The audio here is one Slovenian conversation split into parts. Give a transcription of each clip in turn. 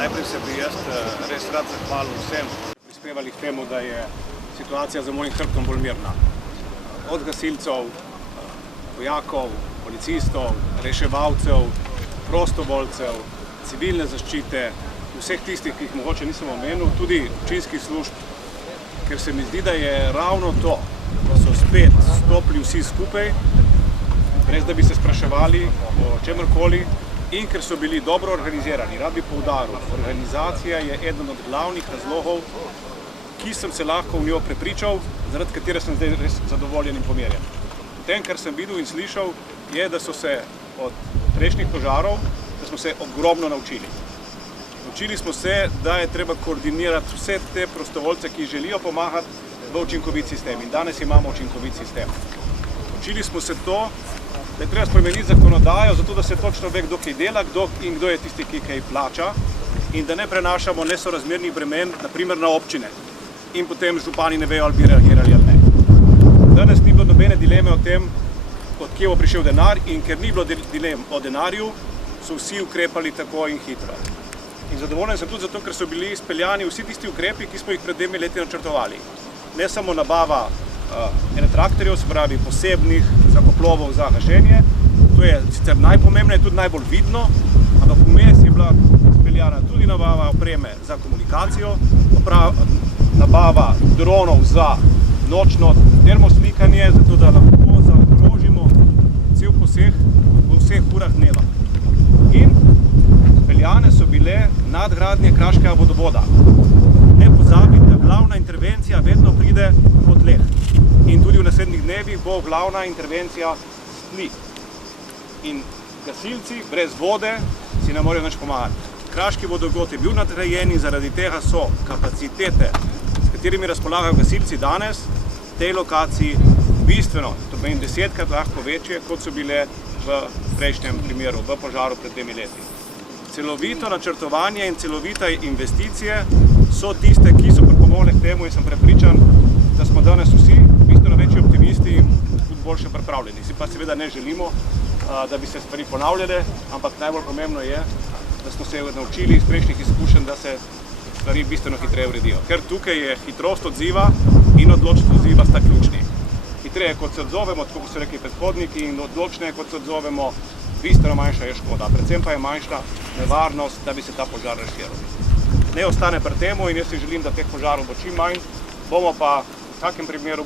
Najprej se bi jaz res rad zahvalil vsem, ki prispevali k temu, da je situacija za mojim hrbtom bolj mirna. Od gasilcev, vojakov, policistov, reševalcev, prostovoljcev, civilne zaščite, vseh tistih, ki jih mogoče nisem omenil, tudi občinskih služb, ker se mi zdi, da je ravno to, da so spet stopili vsi skupaj, brez da bi se spraševali o čemrkoli, in ker so bili dobro organizirani. Rad bi poudaril, organizacija je eden od glavnih razlogov, ki sem se lahko v njo prepričal, zaradi katere sem zdaj res zadovoljen in pomirjen. V tem, kar sem videl in slišal, je, da so se od prejšnjih požarov, da smo se ogromno naučili. Naučili smo se, da je treba koordinirati vse te prostovoljce, ki želijo pomagati v učinkovit sistem. In danes imamo učinkovit sistem. Naučili smo se to, da je treba spremeniti zakonodajo, zato da se točno ve, kdo kaj dela, in kdo je tisti, ki kaj plača, in da ne prenašamo nesorazmernih bremen, naprimer na občine, in potem župani ne vejo, ali bi reagirali ali ne. Danes ni bilo nobene dileme o tem, od kje bo prišel denar, in ker ni bilo dilem o denarju, so vsi ukrepali tako in hitro. In zadovoljen sem tudi zato, ker so bili izpeljani vsi tisti ukrepi, ki smo jih pred 2 leti načrtovali. Ne samo nabava traktorjev, se pravi posebnih zrakoplovov za gašenje, to je sicer najpomembneje, tudi najbolj vidno, ampak vmes je bila izpeljana tudi nabava opreme za komunikacijo, nabava dronov za nočno termoslikanje, zato da lahko zaokrožimo cel poseg v vseh urah dneva. In izpeljane so bile nadgradnje kraškega vodovoda. Ne pozabite, da glavna intervencija vedno pride po tleh. In tudi v naslednjih dnevih bo glavna intervencija s tli. In gasilci brez vode si ne morejo nič pomagati. Kraški vodovod je bil nadgrajen in zaradi tega so kapacitete, s katerimi razpolagajo gasilci danes, v tej lokaciji bistveno, to pomeni 10-krat lahko večje, kot so bile v prejšnjem primeru, v požaru pred 2 leti. Celovito načrtovanje in celovite investicije so tiste, ki so pripomogle k temu in sem prepričan, da smo danes vsi bistveno večji optimisti in tudi boljše pripravljeni. Si pa seveda ne želimo, da bi se stvari ponavljale, ampak najbolj pomembno je, da smo se naučili iz prejšnjih izkušenj, da se stvari bistveno hitreje uredijo. Ker tukaj je hitrost odziva in odločnost odziva sta ključni. Hitreje, kot se odzovemo, tako kot so rekli predhodniki, in odločneje, kot se odzovemo, bistveno manjša je škoda. Predvsem pa je manjša nevarnost, da bi se ta požar razširil. Ne ostane pri temu in jaz si želim, da teh požarov bo čim manj, bomo pa v takem primeru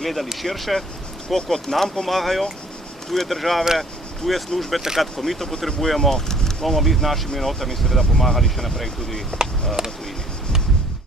gledali širše, tako kot nam pomagajo tuje države, tuje službe, takrat, ko mi to potrebujemo, bomo mi z našimi enotami seveda pomagali še naprej tudi v